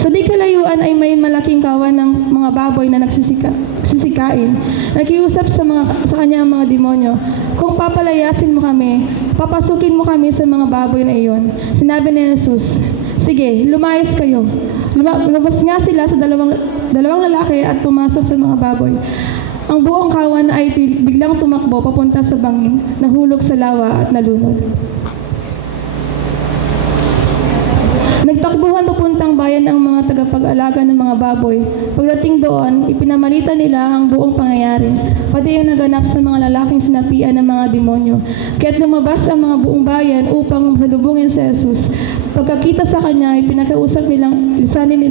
Sa di kalayuan ay may malaking kawan ng mga baboy na nagsisikain. Nakiusap sa kanya ang mga demonyo, kung papalayasin mo kami, papasukin mo kami sa mga baboy na iyon. Sinabi ni Jesus, sige, lumayas kayo. Lumabas nga sila sa dalawang lalaki at pumasok sa mga baboy. Ang buong kawan ay biglang tumakbo papunta sa bangin, nahulog sa lawa at nalunod. Nagtakbuhan papuntang bayan ang mga tagapag-alaga ng mga baboy. Pagdating doon, ipinamalita nila ang buong pangyayari, pati yung naganap sa mga lalaking sinapian ng mga demonyo. Kaya't lumabas ang mga buong bayan upang salubungin si Jesus. Pagkakita sa kanya, ipinakausap lisanin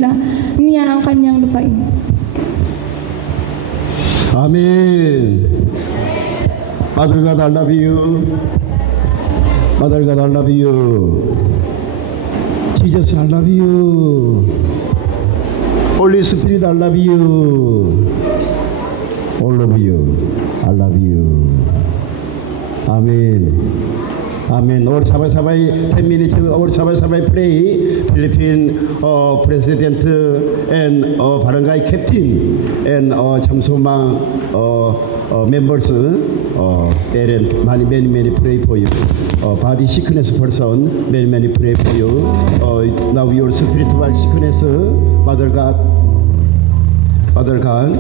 niya ang kanyang lupain. Amen. Father God, I love you. Mother God, I love you. Jesus, I love you. Holy Spirit, I love you. All of you, I love you. Amen. Amen. Our sabay-sabay 10 minutes. Our sabay-sabay pray. Philippine President and Barangay Captain and Chamsomang members. Parent, many pray for you. Body sickness person, many pray for you. Now your spiritual sickness, Mother God,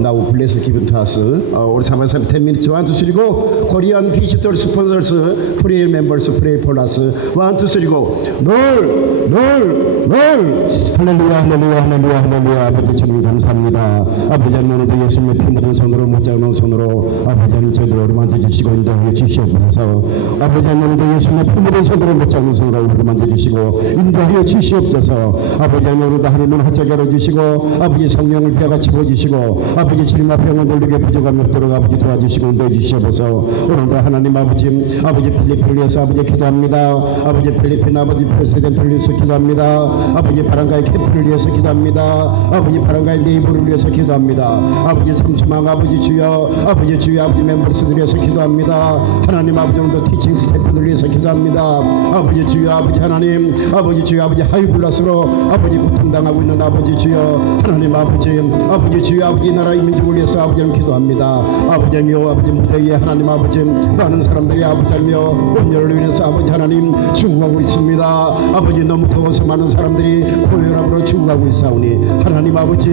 now bless given to us. Or some 10 minutes. 1, 2, 3, go. Korean visitors, sponsors, prayer members, pray for us. 1, 2, 3, go. 널. 할렐루야. 아버지 주님 감사합니다. 아버지 하나님 예수님의 피 묻은 손으로 못잡는 손으로 아버지 하나님 제대로 만져주시고 인도하여 주시옵소서. 아버지 하나님 예수님의 피 묻은 손으로 못잡는 손으로 우리를 만져주시고 인도하여 주시옵소서. 아버지 하나님 하루는 활짝 열어주시고 아버지 성령을 배같이 보여주시고 아버지 주님 앞에 영혼 돌리게 부족함이 없도록 아버지 도와주시고 인도해 주시옵소서. 오늘도 하나님 아버지 필리핀을 위해서 아버지 기도합니다. 아버지 필리핀 아버지 프레시덴트를 위해서 기도합니다. 아버지 바람가의 캠프를 위해서 기도합니다. 아버지 바람가의 네이버를 위해서 기도합니다. 아버지 참수망 아버지 주여 아버지 멤버스들 위해서 기도합니다. 하나님 아버지 오늘도 티칭 스태프들 위해서 기도합니다. 아버지 주여 아버지 하나님 아버지 주여 아버지 하이블라스로 아버지 고통당하고 있는 아버지 주여 하나님 아버지 주여 아버지 나라의 민족을 위해서 아버지를 기도합니다. 아버지며 아버지 무대 위에 하나님 아버지 많은 사람들이 아버지며 온열을 위해서 아버지 하나님 죽어가고 있습니다. 아버지 너무 더워서 많은 사람들이 고혈압으로 죽어가고 있사오니 하나님 아버지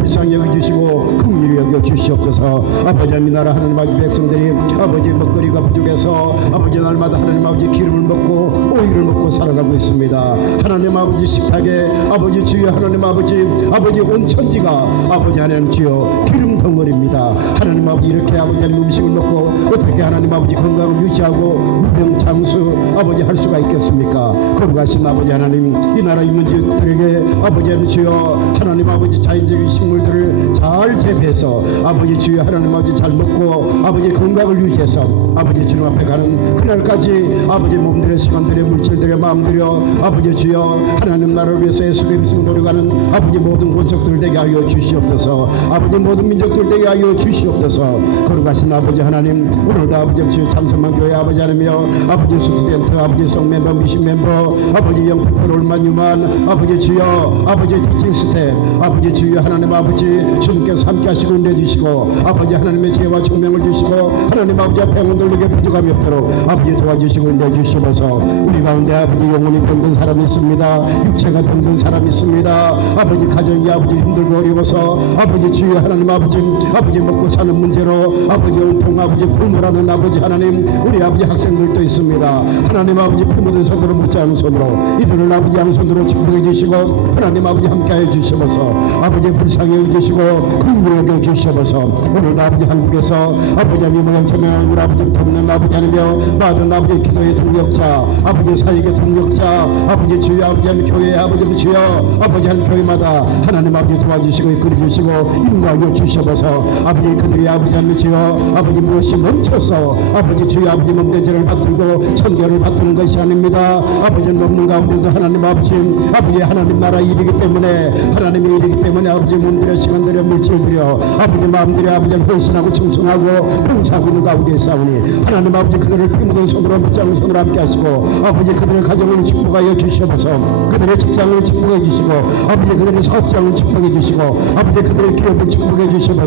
불쌍히 여겨주시고 긍휼히 여겨주시옵소서. 아버지 하나님 나라 하나님 아버지 백성들이 아버지 먹거리가 부족해서 아버지 날마다 하나님 아버지 기름을 먹고 오일을 먹고 살아가고 있습니다. 하나님 아버지 식탁에 아버지 주여 하나님 아버지 온 천지가 아버지 하나님 주여 기름 덩어리입니다. 하나님 아버지 이렇게 아버지 하나님 음식을 먹고 어떻게 하나님 아버지 건강을 유지하고 무병장수 아버지 할 수가 있겠습니까? 거룩하신 아버지 하나님 이 나라 인민들에게 아버지 하나님 주여 하나님 아버지 자연적인 식물들을 잘 재배해서 아버지 주여 하나님 아버지 잘 먹고 아버지 건강을 유지해서 아버지 주님 앞에 가는 그날까지 아버지 몸들의 시간들의 물질들의 마음들여 아버지 주여 하나님 나라를 위해서 예수의 믿음 노력하는 아버지 모든 권속들 되게 하여 주시옵소서. 아버지 모든 민족들 되게 하여 주시옵소서. 거룩하신 아버지 하나님 오늘도 아버지 주여 참선만 교회 아버지 하나며 아버지 스튜던트 아버지 송멤버 미신 멤버 아버지 영피플 올만 유만 아버지 주여 아버지 티칭 스텝 아버지 주여 하나님 아버지 주님께서 함께 하시고 내주시고 아버지 하나님의 지혜와 총명을 주시고 하나님 아버지 앞에 영혼 돌리게 부족함이 없도록 아버지 도와주시고 내주시옵소서. 우리 가운데 아버지 영혼이 병든 사람이 있습니다. 육체가 병든 사람이 있습니다. 아버지 가정이 아버지 힘들고 어려워서 아버지 주여 하나님 아버지 먹고 사는 문제로 아버지 온통 아버지 굶으라는 아버지 하나님 우리 아버지 학생들도 있습니다. 하나님 아버지 피 묻은 손으로 묻지 않은 손으로 이들을 아버지 양손으로 축복해 주시고 하나님 아버지 함께하여 주시옵소서. 아버지 불쌍히 여기시고 긍휼히 주시옵소서. 오늘도 아버지 한국에서 아버지 하나님 모양처럼 우리 아버지 돕는 아버지 하나며 받은 아버지 기도의 동력자 아버지 사역의 동력자 아버지 주여 아버지 하나님 교회 아버지 주여 아버지 하나님 교회마다 하나님 아버지 도와주시고 이끌어 주시고 인도하여 주시옵소서. 주시옵소서. 아버지 그들이 아버지 하나님 주여 아버지 무엇이 멈춰서 아버지 주여 아버지 몸대제를 받들고 선교를 받드는 것이 아닙니다. 아버지 넘는 가운데도 하나님 아버지 하나님 나라 일이기 때문에 하나님의 일이기 때문에 아버지 몸들여 시간들여 물질들여 아버지 마음들여 아버지를 헌신하고 충성하고 봉사하고 있는 가운데 싸우니 하나님 아버지 그들을 피묻은 손으로 붙잡은 손으로 함께 하시고 아버지 그들의 가정을 축복하여 주시옵소서. 그들의 직장을 축복해 주시고 아버지 그들의 사업장을 축복해 주시고 아버지 그들의 기업을 축복해 주시옵소서.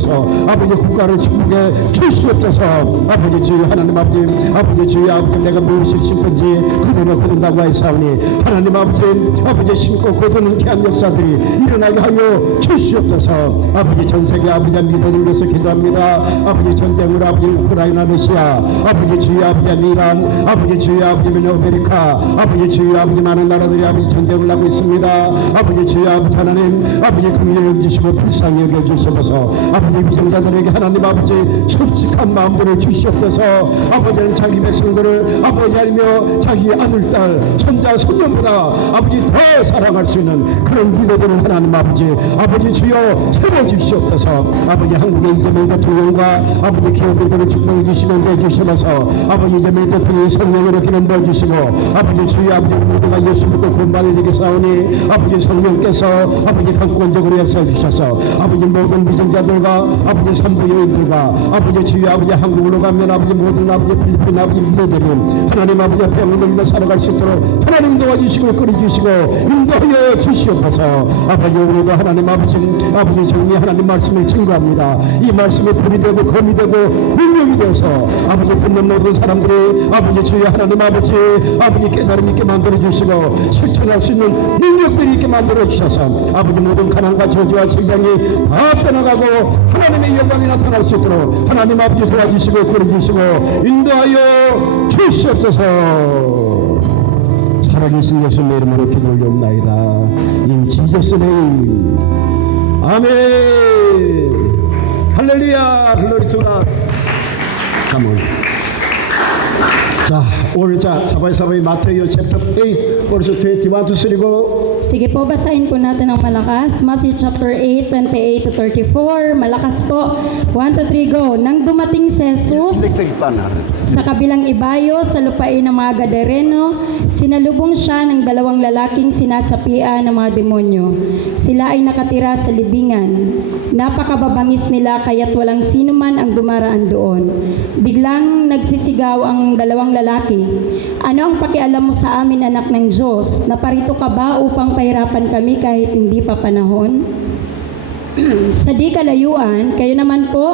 아버지 국가를 축복해 주시옵소서. 아버지 주여 하나님 아버지 주여 아버지 내가 무엇을 심든지 그대로 거둔다고 하사오니 하나님 아버지 심고 거두는 귀한 역사들이 일어나게 하여 주시옵소서. 아버지 전세계 아버지 믿음을 위해서 기도합니다. 아버지 전쟁으로 아버지 우크라이나 러시아 아버지 주여 아버지 이란 아버지 주여 아버지 아메리카 아버지 주여 아버지 많은 나라들이 아버지 전쟁을 하고 있습니다. 아버지 주여 아버지 하나님 아버지 긍휼히 여겨주시고 불쌍히 여겨주시옵소서. 아버지 비정자들에게 하나님 아버지 솔직한 마음들을 주시옵소서. 아버지는 자기 백성들을 아버지 알며 자기 아들 딸 손자 손녀보다 아버지 더 사랑할 수 있는 그런 기도들을 하나님 아버지 주여 세워주시옵소서. 아버지 한국의 이재명 대통령과 아버지 기업들을 축복해 주시고 내주시면서 아버지 이재명 대통령의 성령으로 기름 부어주시고 아버지 주여 아버지 모두가 예수 믿고 구원받을 일이 싸우니 아버지 성령께서 아버지 강권적으로 역사해 주셔서 아버지 모든 비전자들과 아버지 산부여인들과 아버지 주여 아버지 한국으로 가면 아버지 모든 아버지 필리핀 아버지 민들이 하나님 아버지 앞에 엉덩이로 살아갈 수 있도록 하나님 도와주시고 끌어주시고 인도하여 주시옵소서. 아버지 오늘도 하나님 아버지 정리 하나님 말씀을 증거합니다. 이 말씀이 불이 되고 검이 되고 능력이 되어서 아버지 듣는 모든 사람들이 아버지 주여 하나님 아버지 깨달음 있게 만들어 주시고 실천할 수 있는 능력들이 있게 만들어 주셔서 아버지 모든 가난과 저주와 질병이 다 떠나가고 하나님의 영광이 나타날 수 있도록 하나님 아버지 도와주시고 끌어주시고 인도하여 주시옵소서. 살아계신 예수님의 이름으로 기도 올려옵나이다. In Jesus' name. 아멘. 할렐루야. 글로리 투 갓. Come on. 자, 오늘 sabay-sabay Matthew chapter 8 verse 21 to 34. Sige po, basahin po natin ng malakas. Matthew chapter 8, 28 to 34. Malakas po. 1 to 3, go. Nang dumating si Jesus sa kabilang ibayo sa lupain ng mga Gadareno, sinalubong siya ng dalawang lalaking sinasapian ng mga demonyo. Sila ay nakatira sa libingan. Napakababangis nila kaya't walang sino man ang dumaraan doon. Biglang nagsisigaw ang dalawang lalaki, "Ano ang pakialam mo sa amin, anak ng Diyos? Naparito ka ba upang pahirapan kami kahit hindi pa panahon?" Sa di kalayuan, kayo naman po,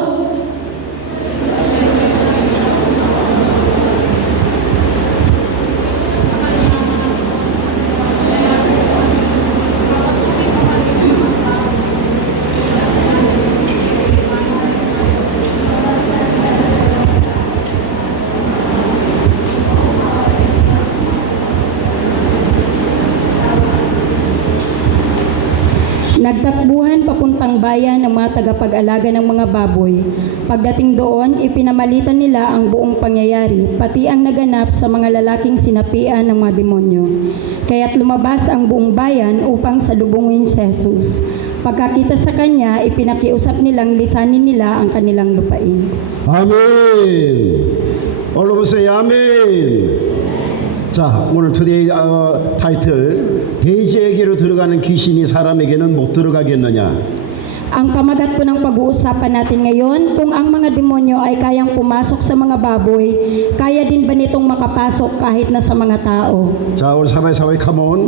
nagtakbuhan papuntang bayan ng mga tagapag-alaga ng mga baboy. Pagdating doon, ipinamalitan nila ang buong pangyayari, pati ang naganap sa mga lalaking sinapian ng mga demonyo. Kaya't lumabas ang buong bayan upang salubungin si Jesus. Pagkakita sa kanya, ipinakiusap nilang lisanin nila ang kanilang lupain. 아멘. 올라오세요. 아멘. 자, 오늘 투데이 타이틀 돼지에게로 들어가는 귀신이 사람에게는 못 들어가겠느냐. Ang pamagat po ng pag-uusapan natin ngayon, kung ang mga demonyo ay kayang pumasok sa mga baboy, kaya din ba nitong makapasok kahit na sa mga tao? 자, 우리 사바이 come on.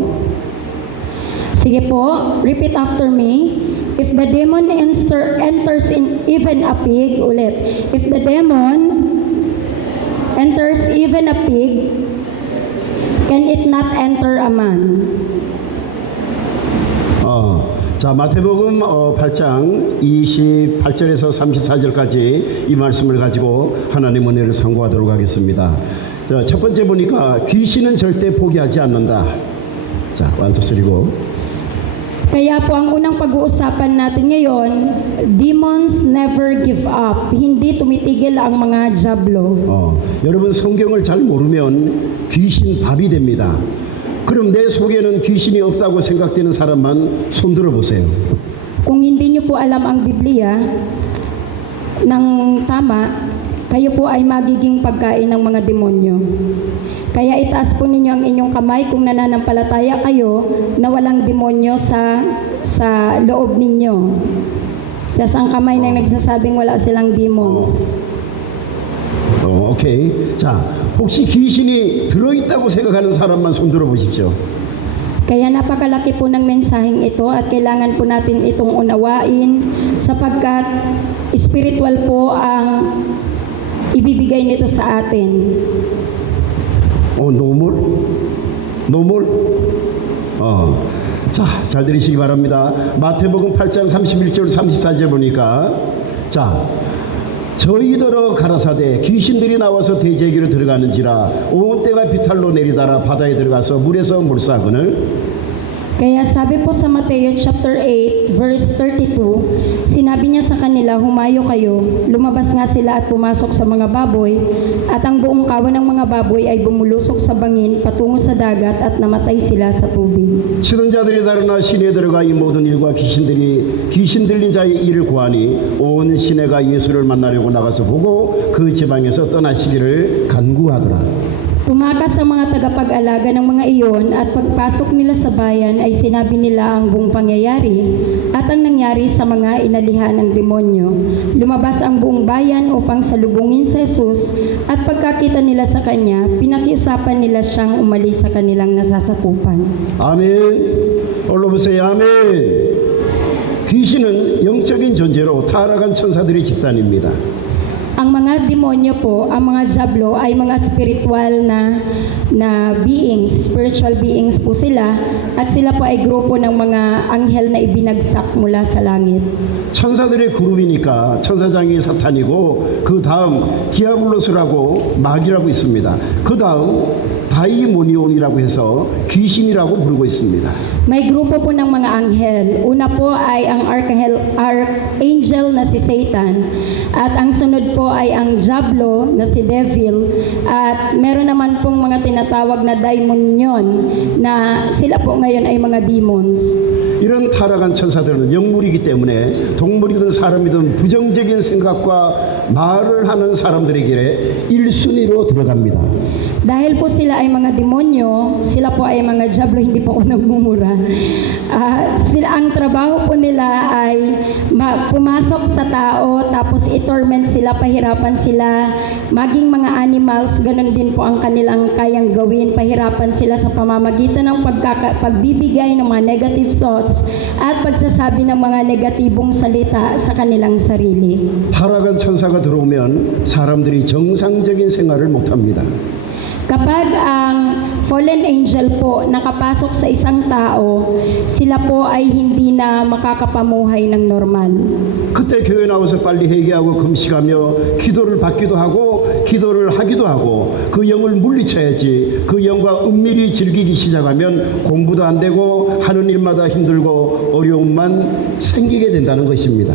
Sige po, repeat after me. If the demon enters in even a pig, ulit. If the demon enters even a pig, can it not enter a man? 자, 마태복음 8장 28절에서 34절까지 이 말씀을 가지고 하나님 은혜를 상고하도록 하겠습니다. 자, 첫 번째 보니까 귀신은 절대 포기하지 않는다. 자, 완투쓰리고. Kaya po ang unang pag-uusapan natin ngayon, demons never give up. Hindi tumitigil ang mga diablo. 여러분 성경을 잘 모르면 귀신 밥이 됩니다. 그럼 내 속에는 귀신이 없다고 생각되는 사람만 손들어 보세요. Kung hindi niyo po alam ang Biblia, ng tama, kayo po ay magiging pagkain ng mga demonyo. Kaya itaas po ninyo ang inyong kamay kung nananampalataya kayo na walang demonyo sa loob ninyo. Tapos ang kamay na nagsasabing wala silang demons. 오케이. 자, 혹시 귀신이 들어있다고 생각하는 사람만 손 들어보십시오. Kaya napakalaki po ng mensaheng ito at kailangan po natin itong unawain sapagkat spiritual po ang ibibigay nito sa atin. 노물? 노물? 자, 잘 들으시기 바랍니다. 마태복음 8장 31절 34절 보니까 자, 저희더러 가라사대 귀신들이 나와서 대제기로 들어가는지라 온 때가 비탈로 내리다라 바다에 들어가서 물에서 물사거늘. Kaya sabi po sa Mateo chapter 8 verse 32, sinabi niya sa kanila, humayo kayo, lumabas nga sila at pumasok sa mga baboy, at ang buong kawan ng mga baboy ay bumulusok sa bangin patungo sa dagat at namatay sila sa tubig. 치는 자들이 다루나 시내에 들어가 이 모든 일과 귀신 들린 자의 일을 구하니 온 시내가 예수를 만나려고 나가서 보고 그 지방에서 떠나시기를 간구하더라. Tumakas ang mga tagapag-alaga ng mga iyon at pagpasok nila sa bayan ay sinabi nila ang buong pangyayari at ang nangyari sa mga inalihan ng demonyo. Lumabas ang buong bayan upang salubungin si Jesus at pagkakita nila sa kanya, pinakiusapan nila siyang umalis sa kanilang nasasakupan. 아멘. 올라보세요. 아멘. 귀신은 영적인 존재로 타락한 천사들의 집단입니다. Ang mga demonyo po, ang mga diablo ay mga spiritual na beings, spiritual beings po sila at sila po ay grupo ng mga anghel na ibinagsak mula sa langit. 천사들의 그룹이니까 천사장이 사탄이고 그 다음 디아블로스라고 마귀라고 있습니다. 그 다음 다이모니온이라고 해서 귀신이라고 부르고 있습니다. May grupo po ng mga anghel. Una po ay ang archangel na si Satan at ang sunod po ay ang diablo na si devil at meron naman pong mga tinatawag na daimonion na sila po ngayon ay mga demons. 이런 타락한 천사들은 영물이기 때문에 동물이든 사람이든 부정적인 생각과 말을 하는 사람들에게 1순위로 들어갑니다. Dahil po sila ay mga demonyo, sila po ay mga diablo, hindi po ako nagmumura. Ang trabaho po nila ay pumasok sa tao, tapos i-torment sila, pahirapan sila, maging mga animals, ganun din po ang kanilang kayang gawin, pahirapan sila sa pamamagitan ng pagbibigay ng mga negative thoughts at pagsasabi ng mga negatibong salita sa kanilang sarili. 타락한 천사가 들어오면 사람들이 정상적인 생활을 못합니다. Kapag ang fallen angel po nakapasok sa isang tao, sila po ay hindi na makakapamuhay ng normal. 그때 교회 나와서 빨리 회개하고 금식하며 기도를 받기도 하고 기도를 하기도 하고 그 영을 물리쳐야지. 그 영과 은밀히 즐기기 시작하면 공부도 안 되고 하는 일마다 힘들고 어려움만 생기게 된다는 것입니다.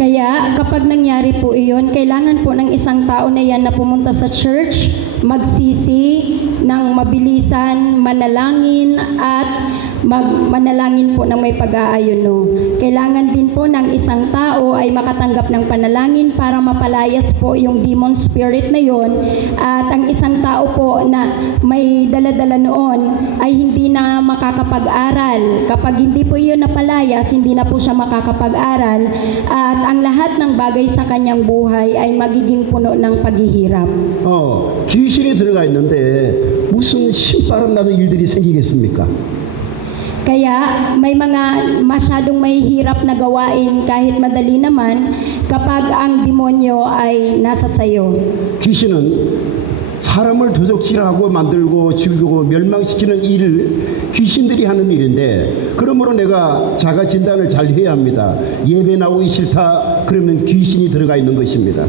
Kaya kapag nangyari po iyon, kailangan po ng isang tao na yan na pumunta sa church, magsisi ng mabilisan, manalangin at manalangin po ng may pag-aayuno. Kailangan din po ng isang tao ay makatanggap ng panalangin para mapalayas po yung demon spirit na yon at ang isang tao po na may daladala noon ay hindi na makakapag-aral. Kapag hindi po iyon napalayas, hindi na po siya makakapag-aral at ang lahat ng bagay sa kanyang buhay ay magiging puno ng paghihirap. 귀신이 들어가 있는데 무슨 신바람 나는 일들이 생기겠습니까? Kaya may mga masyadong mahihirap na gawain kahit madali naman kapag ang demonyo ay nasa sayo. 귀신은 사람을 도적질하고 만들고 죽이고 멸망시키는 일을 귀신들이 하는 일인데 그러므로 내가 자가 진단을 잘 해야 합니다. 예배 나오기 싫다 그러면 귀신이 들어가 있는 것입니다.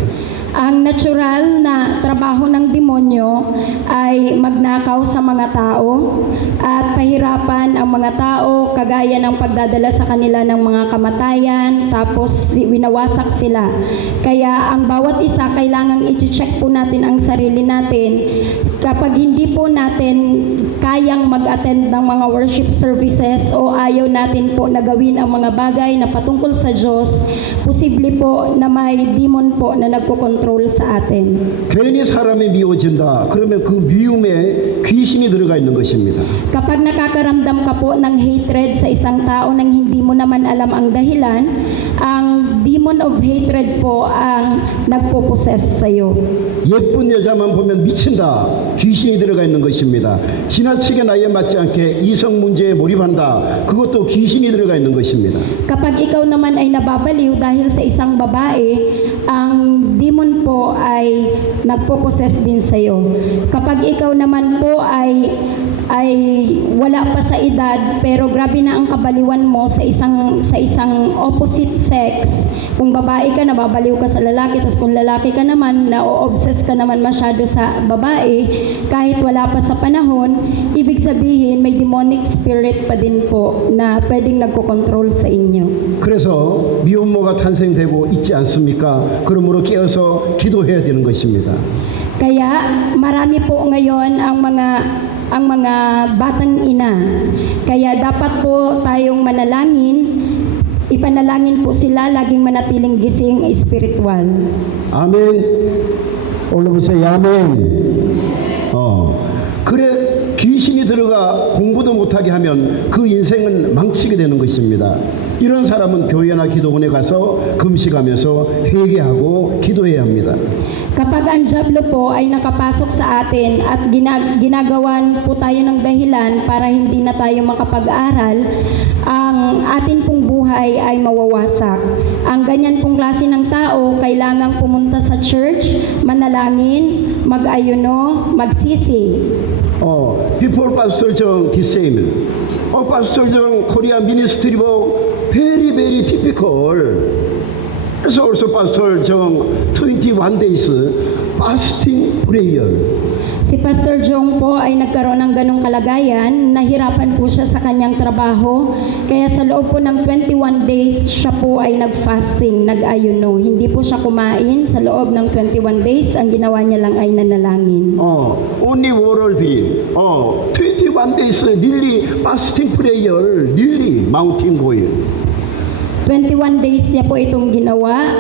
Ang natural na trabaho ng demonyo ay magnakaw sa mga tao at pahirapan ang mga tao kagaya ng pagdadala sa kanila ng mga kamatayan, tapos winawasak sila. Kaya ang bawat isa kailangang i-check po natin ang sarili natin. Kapag hindi po natin kayang mag-attend ng mga worship services o ayaw natin po na gawin ang mga bagay na patungkol sa Diyos, posible po na may demon po na nagkokontrol sa atin. 괜히 사람이 미워진다. 그러면 그 미움에 귀신이 들어가 있는 것입니다. Kapag nakakaramdam ka po ng hatred sa isang tao nang hindi mo naman alam ang dahilan, ang demon of hatred po ang nagpo-possess sa iyo. 예쁜 여자만 보면 미친다. 귀신이 들어가 있는 것입니다. 지나치게 나이에 맞지 않게 이성 문제에 몰입한다. 그것도 귀신이 들어가 있는 것입니다. Kapag ikaw naman ay nababaliw dahil sa isang babae, ang demon po ay nagpo-possess din sa iyo. Kapag ikaw naman po ay wala pa sa edad pero grabe na ang kabaliwan mo sa isang opposite sex. Kung babae ka, nababaliw ka sa lalaki, tapos kung lalaki ka naman, na-obsess ka naman masyado sa babae, kahit wala pa sa panahon, ibig sabihin may demonic spirit pa din po na pwedeng nagko-control sa inyo. 그래서 미혼모가 탄생되고 있지 않습니까? 그러므로 깨어서 기도해야 되는 것입니다. Kaya marami po ngayon ang mga batang ina. Kaya dapat po tayong manalangin, ipanalangin po sila laging manatiling gising spiritual. 아멘. 올라보세요. 아멘. 그래 귀신이 들어가 공부도 못하게 하면 그 인생은 망치게 되는 것입니다. 이런 사람은 교회나 기도원에 가서 금식하면서 회개하고 기도해야 합니다. Kapag ang diablo po ay nakapasok sa atin at ginagawan po tayo ng dahilan para hindi na tayo makapag-aral, ang atin pong buhay ay mawawasak. Ang ganyan pong klase ng tao, kailangang pumunta sa church, manalangin, mag-ayuno, magsisi. Before Pastor Jong disable, Pastor Jong Korea ministry very very difficult. So also Pastor Jong 21 days fasting prayer. Si Pastor Jong po ay nagkaroon ng ganong kalagayan, nahirapan po siya sa kanyang trabaho, kaya sa loob po ng 21 days siya po ay nag-fasting, nag-ayuno. Hindi po siya kumain sa loob ng 21 days, ang ginawa niya lang ay nanalangin. Only warrior dream. 21 days nearly fasting prayer, nearly mountain going. 21 days niya po itong ginawa.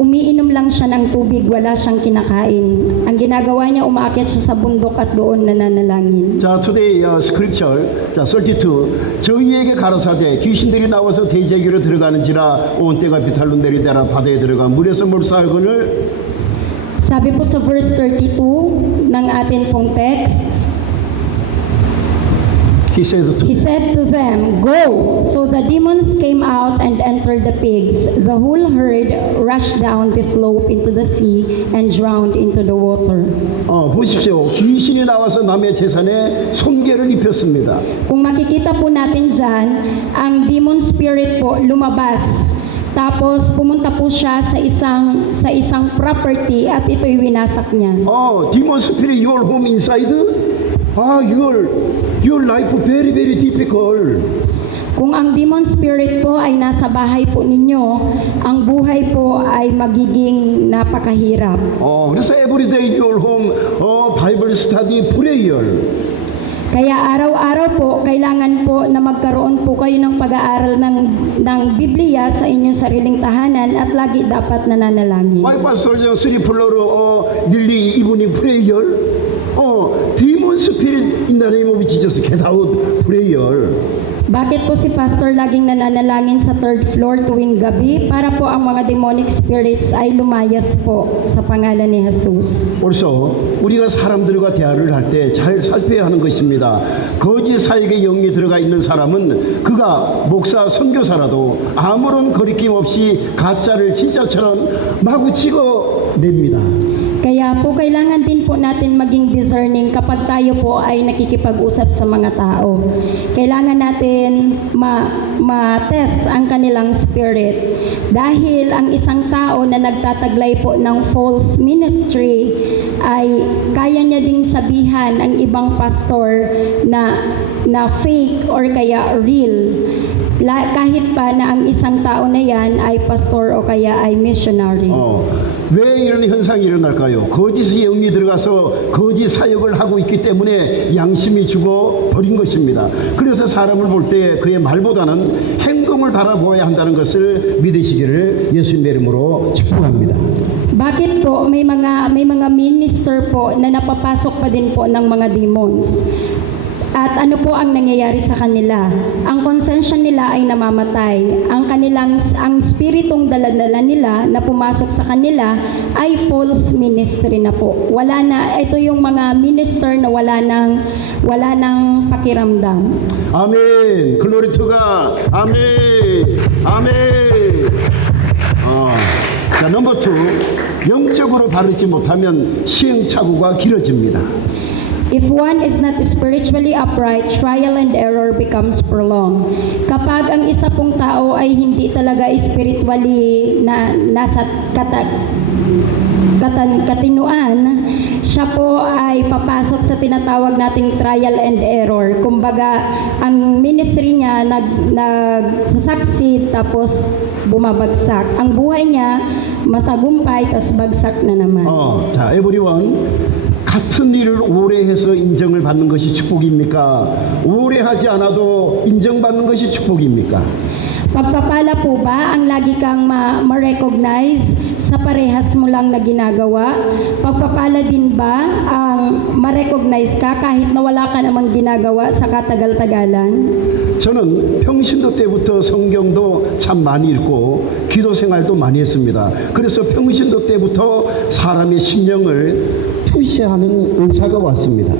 Umiinom lang siya ng tubig, wala siyang kinakain. Ang ginagawa niya, umaakyat siya sa bundok at doon nananalangin. 자, today scripture, 자, 32. 저희에게 가라사대 귀신들이 나와서 대제기로 들어가는지라 온 때가 비탈로 내리다라 바다에 들어가 물에서 몰살거늘. Sabi po sa verse 32 ng atin pong text, He said to them, "Go." So the demons came out and entered the pigs. The whole herd rushed down the slope into the sea and drowned into the water. 보십시오. 귀신이 나와서 남의 재산에 손괴를 입혔습니다. Kung makikita po natin dyan, ang demon spirit po lumabas. Tapos pumunta po siya sa isang property at ito'y winasak niya. Demon spirit, your home inside? Your life very very difficult. Kung ang demon spirit po ay nasa bahay po ninyo, ang buhay po ay magiging napakahirap. 그래서 everyday your home, Bible study, prayer. Kaya araw-araw po, kailangan po na magkaroon po kayo ng pag-aaral ng Biblia sa inyong sariling tahanan at lagi dapat nananalangin. Why Pastor John Sri Puloro nearly evening prayer? Demon spirit in the name of Jesus get out prayer. Bakit po si Pastor laging nananalangin sa third floor tuwing gabi? Para po ang mga demonic spirits ay lumayas po sa pangalan ni Jesus. Also, 우리가 사람들과 대화를 할 때 잘 살펴야 하는 것입니다. 거짓 사역의 영이 들어가 있는 사람은 그가 목사 선교사라도 아무런 거리낌 없이 가짜를 진짜처럼 마구 찍어냅니다. Kaya Kaya po kailangan din po natin maging discerning kapag tayo po ay nakikipag-usap sa mga tao. Kailangan natin ma-test ang kanilang spirit. Dahil ang isang tao na nagtataglay po ng false ministry ay kaya niya ding sabihan ang ibang pastor na fake or kaya real. Kahit pa na ang isang tao na yan ay pastor o kaya ay missionary. 왜 이런 현상이 일어날까요? 거짓의 영이 들어가서 거짓 사역을 하고 있기 때문에 양심이 죽어버린 것입니다. 그래서 사람을 볼 때 그의 말보다는 행동을 바라보아야 한다는 것을 믿으시기를 예수님의 이름으로 축복합니다. Bakit po may mga minister po na napapasok pa din po ng mga demons? At ano po ang nangyayari sa kanila? Ang konsensya nila ay namamatay. Ang spiritong daladala nila na pumasok sa kanila ay false ministry na po. Ito yung mga minister na wala nang pakiramdam. 아멘. 글로리 투가. 아멘. 아멘. 자, 넘버 2. 영적으로 바르지 못하면 시행착오가 길어집니다. If one is not spiritually upright, trial and error becomes prolonged. Kapag ang isa pong tao ay hindi talaga spiritually nasa katinuan, siya po ay papasok sa tinatawag nating trial and error. Kumbaga, ang ministry niya nagsasaksi tapos bumabagsak. Ang buhay niya matagumpay tapos bagsak na naman. 자, 에브리원. 같은 일을 오래 해서 인정을 받는 것이 축복입니까? 오래 하지 않아도 인정받는 것이 축복입니까? Pagpapala po ba ang lagi kang ma-recognize sa parehas mo lang na ginagawa? Pagpapala din ba ang ma-recognize ka kahit na wala ka namang ginagawa sa katagal-tagalan? 저는 평신도 때부터 성경도 참 많이 읽고 기도 생활도 많이 했습니다. 그래서 평신도 때부터 사람의 심령을 투시하는 은사가 왔습니다.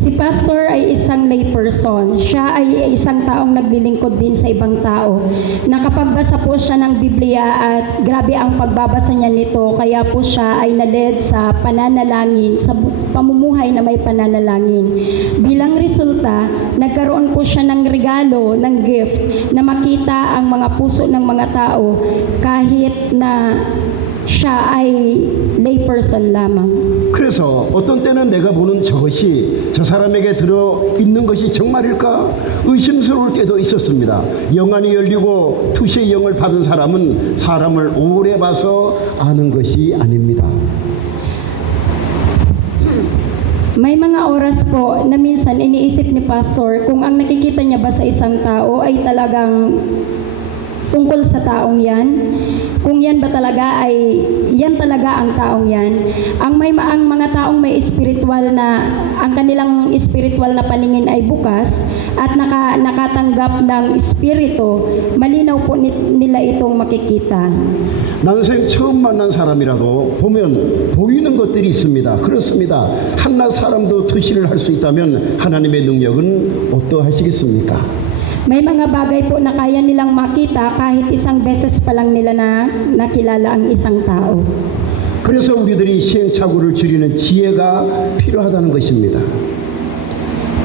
Si Pastor ay isang layperson. Siya ay isang taong naglilingkod din sa ibang tao. Nakapagbasa po siya ng Biblia at grabe ang pagbabasa niya nito. Kaya po siya ay naled sa pananalangin, sa pamumuhay na may pananalangin. Bilang resulta, nagkaroon po siya ng regalo, ng gift, na makita ang mga puso ng mga tao kahit na siya ay layperson lamang. 그래서 어떤 때는 내가 보는 저것이 저 사람에게 들어 있는 것이 정말일까 의심스러울 때도 있었습니다. 영안이 열리고 투시의 영을 받은 사람은 사람을 오래 봐서 아는 것이 아닙니다. May mga oras po na minsan iniisip ni Pastor kung ang nakikita niya ba sa isang tao ay talagang tungkol sa taong yan. Kung yan ba talaga ay yan talaga ang taong yan. Ang mga taong may spiritual na ang kanilang spiritual na paningin ay bukas at nakatanggap ng espiritu, malinaw po nila itong makikita. 난생 처음 만난 사람이라도 보면 보이는 것들이 있습니다. 그렇습니다. 한낱 사람도 투시를 할 수 있다면 하나님의 능력은 어떠하시겠습니까? May mga bagay po na kaya nilang makita kahit isang beses pa lang nila na nakilala ang isang tao. 그래서 우리들이 시행착오를 줄이는 지혜가 필요하다는 것입니다.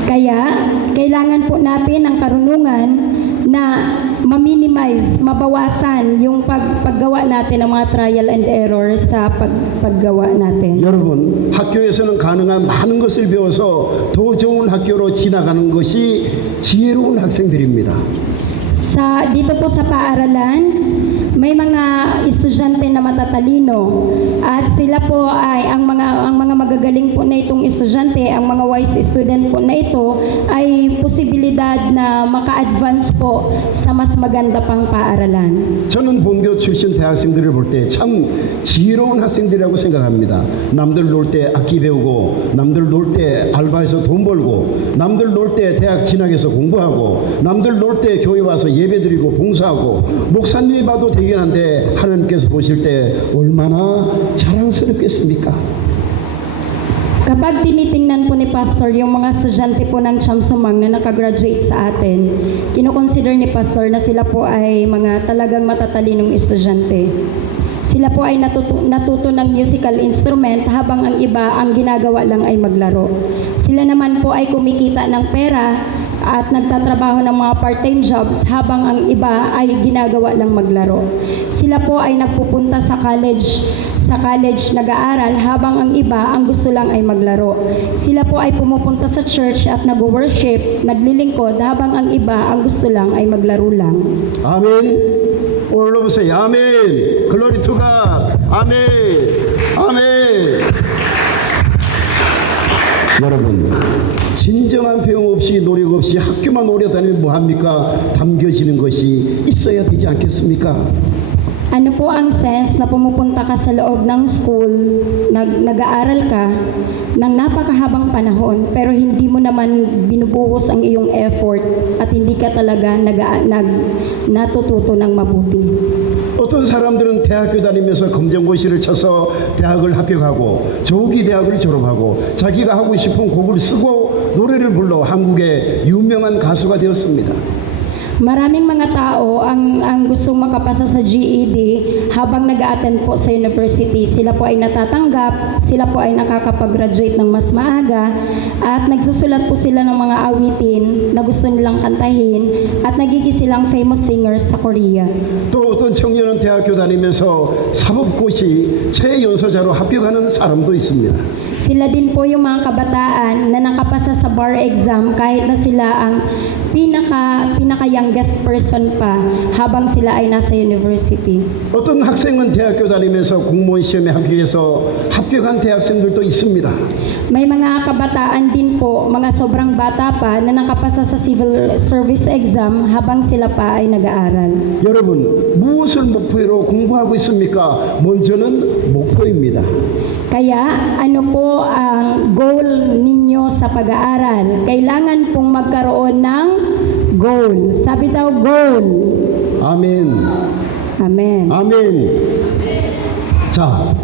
Kaya, kailangan po natin ng karunungan na ma-minimize, mabawasan yung paggawa natin ng mga trial and error sa paggawa natin. 여러분, 학교에서는 가능한 많은 것을 배워서 더 좋은 학교로 지나가는 것이 지혜로운 학생들입니다. Dito po sa paaralan, may mga estudyante na matatalino at sila po ay ang mga magagaling po na itong estudyante, ang mga wise student po na ito ay posibilidad na maka-advance po sa mas maganda pang paaralan. 저는 본교 출신 대학생들을 볼 때 참 지혜로운 학생들이라고 생각합니다. 남들 놀 때 악기 배우고, 남들 놀 때 알바해서 돈 벌고, 남들 놀 때 대학 진학해서 공부하고, 남들 놀 때 교회 와서 예배드리고 봉사하고, 목사님이 봐도 대견한데 하나님께서 보실 때 얼마나 자랑스럽겠습니까? Kapag tinitingnan po ni Pastor yung mga estudyante po ng Chamsumang na nakagraduate sa atin, kinoconsider ni Pastor na sila po ay mga talagang matatalinong estudyante. Sila po ay natuto ng musical instrument habang ang iba ang ginagawa lang ay maglaro. Sila naman po ay kumikita ng pera at nagtatrabaho ng mga part-time jobs habang ang iba ay ginagawa lang maglaro. Sila po ay nagpupunta sa college nag-aaral habang ang iba ang gusto lang ay maglaro. Sila po ay pumupunta sa church at nag-worship, naglilingkod habang ang iba ang gusto lang ay maglaro lang. 아멘. all of us say 아멘. Glory to God. 아멘. 아멘. 여러분, 진정한 배움 없이 노력 없이 학교만 오래 다니면 뭐합니까? 담겨지는 것이 있어야 되지 않겠습니까? Ano po ang sense na pumupunta ka sa loob ng school, nag-aaral ka ng napakahabang panahon pero hindi mo naman binubuhos ang iyong effort at hindi ka talaga natututo ng mabuti. 어떤 사람들은 대학교 다니면서 검정고시를 쳐서 대학을 합격하고 조기 대학을 졸업하고 자기가 하고 싶은 곡을 쓰고 노래를 불러 한국의 유명한 가수가 되었습니다. Maraming mga tao ang gustong makapasa sa GED habang nag-a-attend po sa university. Sila po ay natatanggap, sila po ay nakakapag-graduate ng mas maaga at nagsusulat po sila ng mga awitin na gusto nilang kantahin at nagiging silang famous singers sa Korea. 또 어떤 청년은 대학교 다니면서 사법고시 최연소자로 합격하는 사람도 있습니다. Sila din po yung mga kabataan na nakapasa sa bar exam kahit na sila ang pinaka-youngest person pa habang sila ay nasa university. 어떤 학생은 대학교 다니면서 공무원 시험에 합격해서 합격한 대학생들도 있습니다. May mga kabataan din po, mga sobrang bata pa na nakapasa sa civil service exam habang sila pa ay nag-aaral. 여러분, 무엇을 목표로 공부하고 있습니까? 먼저는 목표입니다. Kaya ano po ang goal ninyo sa pag-aaral? Kailangan pong magkaroon ng goal. Sabi daw goal. 아멘. Amen. 아멘. 자,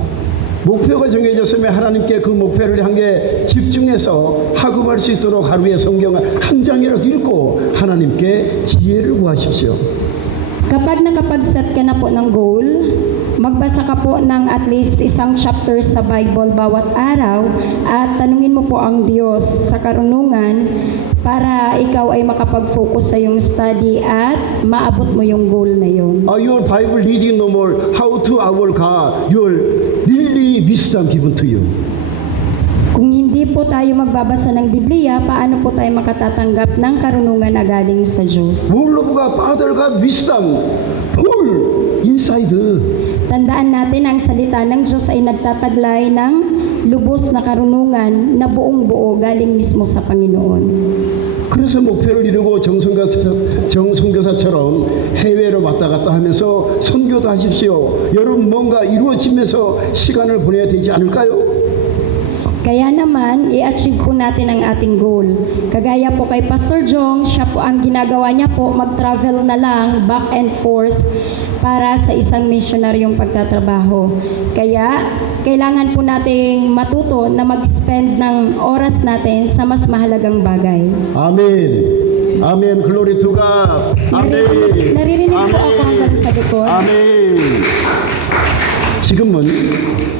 목표가 정해졌으면 하나님께 그 목표를 향해 집중해서 학업할 수 있도록 하루에 성경 한 장이라도 읽고 하나님께 지혜를 구하십시오. Kapag nakapag-set ka na po ng goal, magbasa ka po ng at least isang chapter sa Bible bawat araw at tanungin mo po ang Diyos sa karunungan para ikaw ay makapag-focus sa iyong study at maabot mo yung goal na yun. Your Bible reading no more. How to our God? Your really wisdom given to you. Kung hindi po tayo magbabasa ng Biblia, paano po tayo makatatanggap ng karunungan na galing sa Diyos? Word Father God wisdom full inside. Tandaan natin ang salita ng Diyos ay nagtataglay ng lubos na karunungan na buong buo galing mismo sa Panginoon. 그래서 목표를 이루고 정선교사처럼 해외로 왔다 갔다 하면서 선교도 하십시오. 여러분 뭔가 이루어지면서 시간을 보내야 되지 않을까요? Kaya naman, i-achieve po natin ang ating goal. Kagaya po kay Pastor Jong, siya po ang ginagawa niya po, mag-travel na lang back and forth para sa isang missionaryong pagtatrabaho. Kaya, kailangan po nating matuto na mag-spend ng oras natin sa mas mahalagang bagay. 아멘. 아멘. Glory to God. 아멘. Naririnig po ako hanggang sa likod. 아멘. 지금은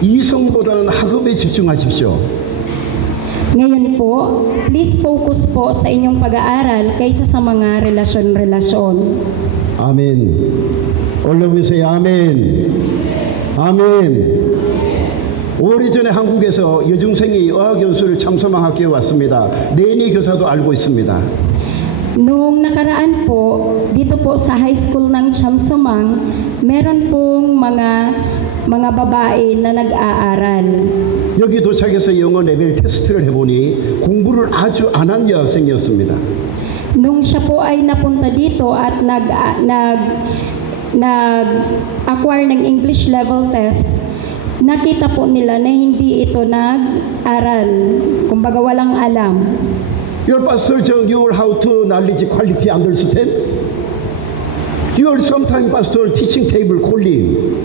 이성보다는 학업에 집중하십시오. Ngayon po, please focus po sa inyong pag-aaral kaysa sa mga relasyon-relasyon. 아멘. 올려보세요. 아멘. 아멘. 오래전에 한국에서 여중생이 어학연수를 참소망학교에 왔습니다. 내니 교사도 알고 있습니다. Noong nakaraan po, dito po sa high school ng Chamsomang, meron pong mga babae na nag-aaral. 여기 도착해서 영어 레벨 테스트를 해보니 공부를 아주 안 한 여학생이었습니다. Nung siya po ay napunta dito at nag-acquire ng English level test, nakita po nila na hindi ito nag-aral. Kumbaga walang alam. Your pastor John, you will how to knowledge quality understand? You are sometime pastor teaching table calling.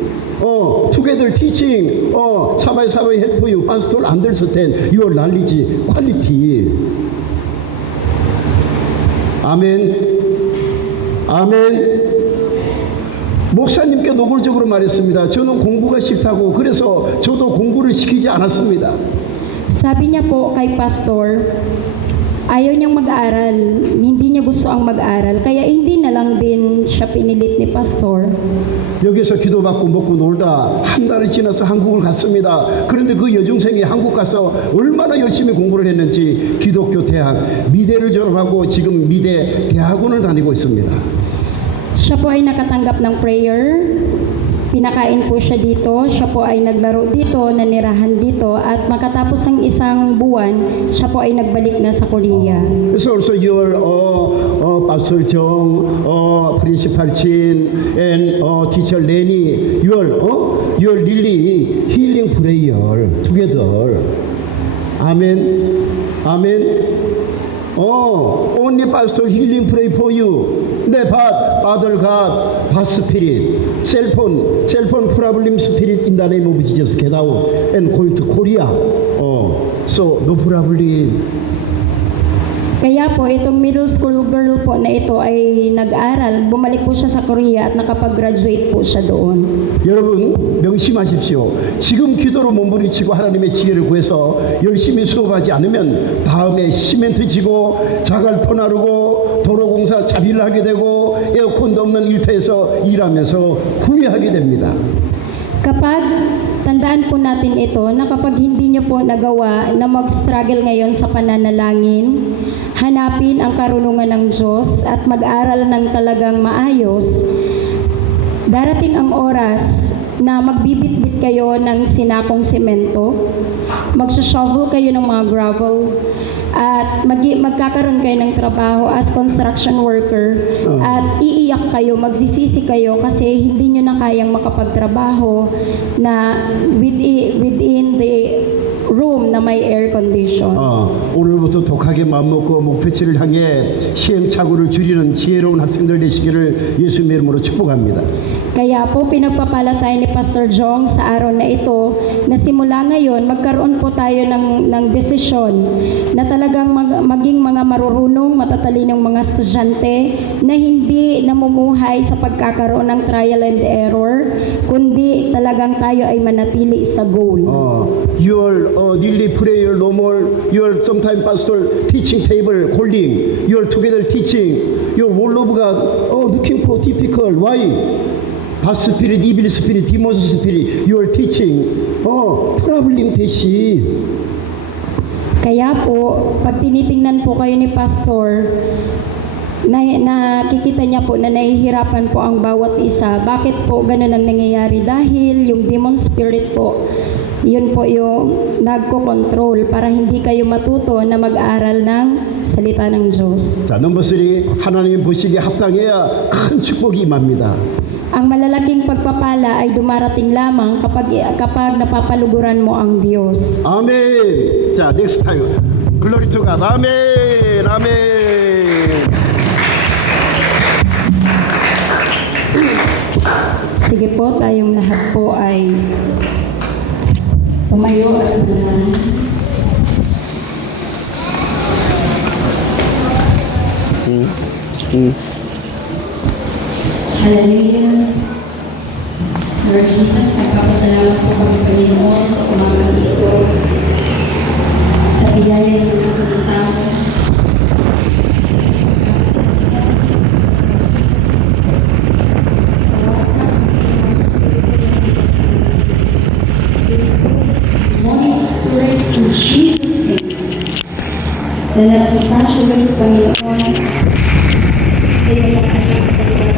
Together teaching. 사바이 help you pastor understand your knowledge quality. 아멘. 아멘. 목사님께 노골적으로 말했습니다. 저는 공부가 싫다고 그래서 저도 공부를 시키지 않았습니다. Sabi niya po kay pastor, ayaw niyang mag-aral, hindi niya gusto ang mag-aral, kaya hindi na lang din siya pinilit ni pastor. 여기서 기도받고 먹고 놀다 한 달이 지나서 한국을 갔습니다. 그런데 그 여중생이 한국 가서 얼마나 열심히 공부를 했는지 기독교 대학 미대를 졸업하고 지금 미대 대학원을 다니고 있습니다. Siya po ay nakatanggap ng prayer, pinakain po siya dito, siya po ay naglaro dito, nanirahan dito, at makatapos ang isang buwan, siya po ay nagbalik na sa Korea. So also your Pastor Jong, Principal Chin, and Teacher Lenny, your really healing prayer together. Amen. Amen. Only Pastor healing pray for you. But Father God, what spirit, cell phone problem spirit in the name of Jesus, get out and going to Korea. So no problem. Kaya po, itong middle school girl po na ito ay nag-aral, bumalik po siya sa Korea at nakapag-graduate po siya doon. 여러분 명심하십시오. 지금 기도로 몸부림치고 하나님의 지혜를 구해서 열심히 수업하지 않으면 다음에 시멘트 지고 자갈포 나르고 도로공사 자비를 하게 되고 에어컨도 없는 일터에서 일하면서 후회하게 됩니다. Kapag tandaan po natin ito, na kapag hindi nyo po nagawa na mag-struggle ngayon sa pananalangin, hanapin ang karunungan ng Diyos at mag-aral ng talagang maayos, darating ang oras na magbibitbit kayo ng sinakong semento, magsashovel kayo ng mga gravel, at magkakaroon kayo ng trabaho as construction worker, at iiyak kayo, magsisisi kayo kasi hindi nyo na kayang makapagtrabaho na within the room na may air condition. 오늘부터 독하게 마음먹고 목표치를 향해 시행착오를 줄이는 지혜로운 학생들 되시기를 예수님의 이름으로 축복합니다. Kaya po pinagpapala tayo ni Pastor Jong sa araw na ito na simula ngayon magkaroon po tayo ng desisyon na talagang maging mga marurunong, matatalinong mga estudyante na hindi namumuhay sa pagkakaroon ng trial and error, kundi talagang tayo ay manatili sa goal. Your daily prayer no more. Your sometime pastor teaching table holding. Your together teaching. Your word of God. Looking for difficult. Why? Bad spirit, evil spirit, demon spirit. Your teaching. Problem 대시. Kaya po, pag tinitingnan po kayo ni Pastor, nakikita niya po na nahihirapan po ang bawat isa. Bakit po ganun ang nangyayari? Dahil yung demon spirit po, yun po yung nagko-control para hindi kayo matuto na mag-aral ng salita ng Diyos. 자, 넘버 3. 하나님 보시기에 합당해야 큰 축복이 임합니다. Ang malalaking pagpapala ay dumarating lamang kapag napapaluguran mo ang Diyos. 아멘. 자, next time. Glory to God. 아멘. 아멘. Sige po, tayong lahat po ay tumayo at manalangin. Hallelujah. Lord Jesus, nagpapasalamat po kami Panginoon sa umagang ito, sa biyaya ng salita. Holy Spirit, in Jesus' name, na nagsasaturate Panginoon sa iyo ng kanyang salita.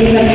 biglang